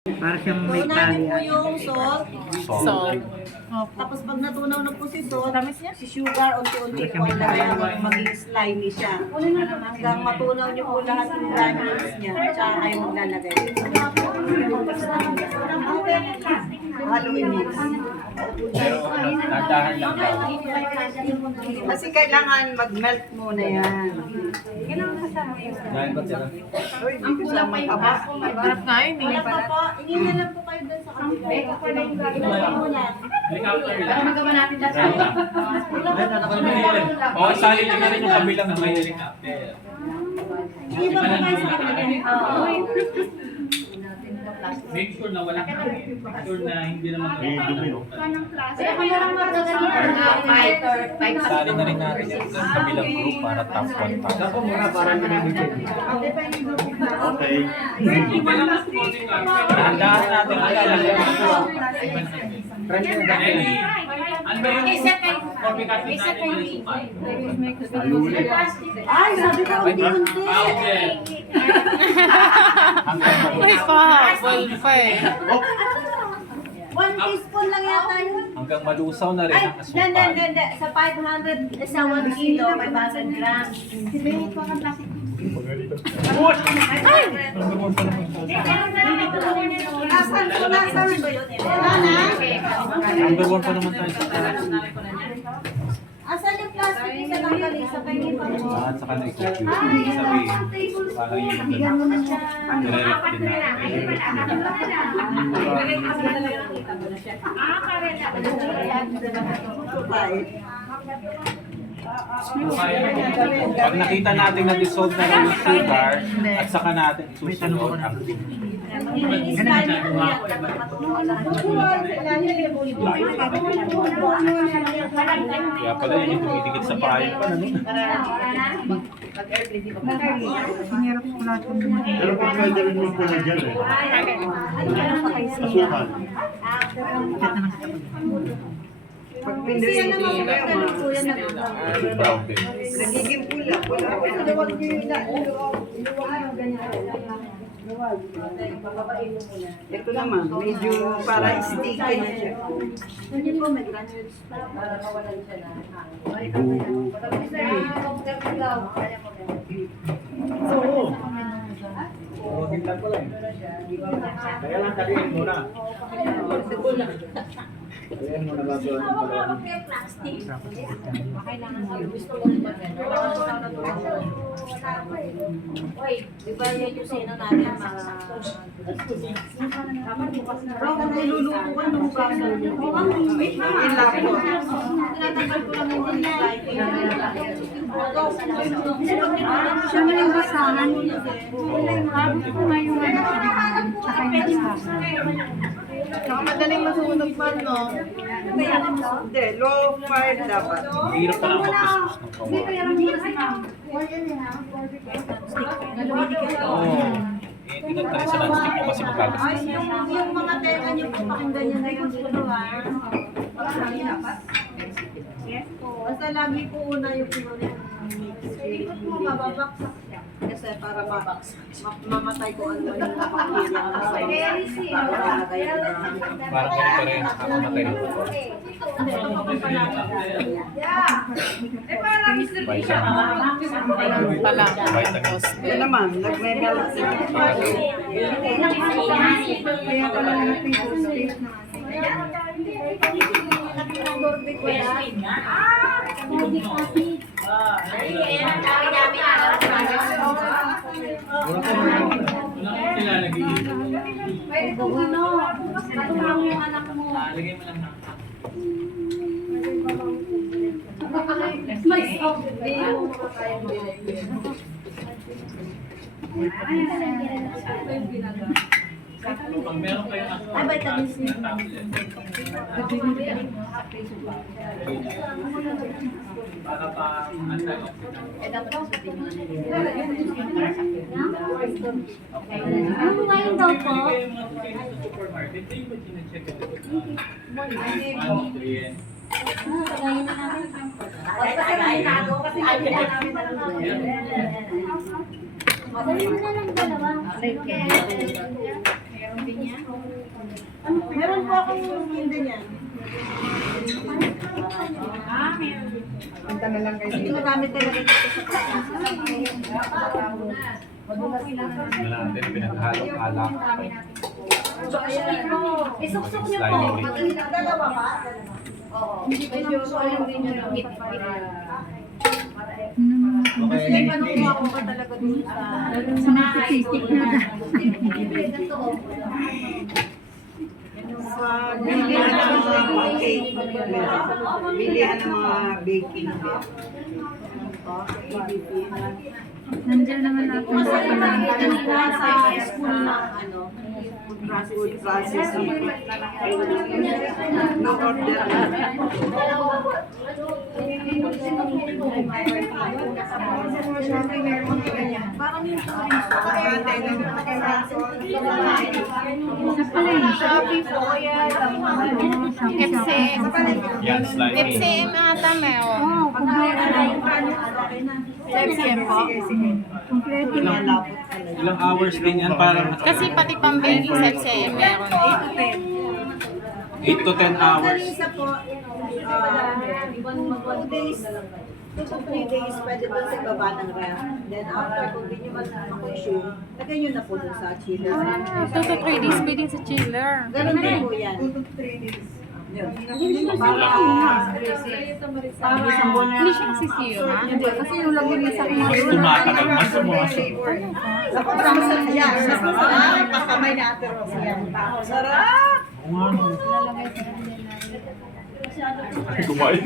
Para siyang may Tunanin po tali. yung salt. Salt. Tapos pag natunaw na po si salt, si sugar, unti-unti po ang lagay hanggang maging slimy siya. Hanggang matunaw niyo po lahat ng granules niya, tsaka kayo maglalagay. Haluin mix. Nandahan lang daw. Kasi kailangan mag-melt muna yan. Dahil ba sila? Uy, hindi ko siya mataba. Harap nga yun eh. Wala pa po. Ingin na lang po kayo dun sa kanila. Ilagay mo na. Para magawa natin lahat. Oo, sali na rin yung kabilang na may helicopter. Iba po kayo sa kanila. Make sure na wala make sure na hindi naman Kaya kaya lang magagaling. sali na rin natin yung kabilang group para top 1 pa. Okay. Dahan-dahan natin ilalagay. Ano ba yung copycat natin yung sukat? Ay, sabi ko, unti-unti. May pahabol pa eh. 1 teaspoon lang yata yun. Hanggang malusaw na rin Ay, ang hindi. asukal. Sa 500, sa 1 kilo, 500 grams. Sibayin ko ang plastic. Nasaan ba yun? Number 1 pa naman tayo sa Asan yung plastic? Isa lang galing sa kainin pa mo. at saka na i-cute. Sabihin, para yung nire-rep din natin. Pag nakita natin na dissolve na rin yung sugar, at saka natin isusunod ang kaya pala yun yung tumidikit sa payo pa. Pero pag may dalhin mo po na dyan eh. Asukan. Pag pinili naman po ganun po yan Brown din. nagiging pula. Luwag nyo yung ito naman, medyo para sticky na siya. Hindi po, may granules pa. Para mawalan siya na. Kaya lang talihin mo na. Talihin mo na bago ang palawan. Uy, di ba yan yung sino natin mga... Bro, kung niluluto ka, nung kaso yun lang po. Tinatagal ko lang yung nilagay. Siya mo yung basahan. Madaling masunog pa, no? Hindi, low fire dapat. Hirap pa lang mag-kuskus ng kawan. Oo. Eh, tinatry sa non-stick mo kasi magagastos. Ay, yung mga tenga niyo po, pakinggan niyo na yung sinuha. Basta lagi po una yung sinuha. Ikot mo, mababaksak siya. Kasi para mamatay ko ano yung bacteria. Parang ganito rin, nakakamatay ng kawan. Vitamin. Pala. Vitamin. Yan naman, nagme-melt siya. Kaya talaga natin po space na. Sila nag-iisip. Pwede kung ano, katulong yung anak mo. Lagay mo lang na. Slice of the day. Pag meron kayong Ay, vitamin C. para pa Ano ba yung daw po? supermarket, ito yung chinecheck ito. Kagayin na namin. Kagayin na lang dalawa. Meron din yan. Meron po akong hindi niyan. Punta na lang kayo. Hindi magamit talaga dito sa Malaki, pinaghalak-halak. Isuksok niyo Slime po. ulit. Dalawa ba? Medyo sobrang din yun ang hit-hit. Kasi panukuha ko pa talaga dun sa Nakakistik na. bilihan ng mga cake. Bilihan ng mga baking. Nandiyan naman natin Kasi sa pinagkakas ko sa school ng food processing. No order na. Parang yung Shopee po yan. FC. Yan, slime. FCM ata meron. Oo, FCM po. kompleto yan. Ilang hours din yan para Kasi pati pang-baking sa FCM meron. 8 to 10 hours. Isa po, 2 days, 2 to 3 days, pwede doon sa baba ng ref. Then after, kung di nyo mag-consume, lagay nyo na po doon sa chiller. 2 to 3 days pwedeng sa chiller. Ganun din po yan. 2 to 3 days. Para isang buwan na. Hindi siya sisira. Hindi, kasi yung lagyan niya sa Mas tumatagal, mas sumasok. Yan, pakamay na Ate Rose yan. Sarap! Oo nga, no. Kumain.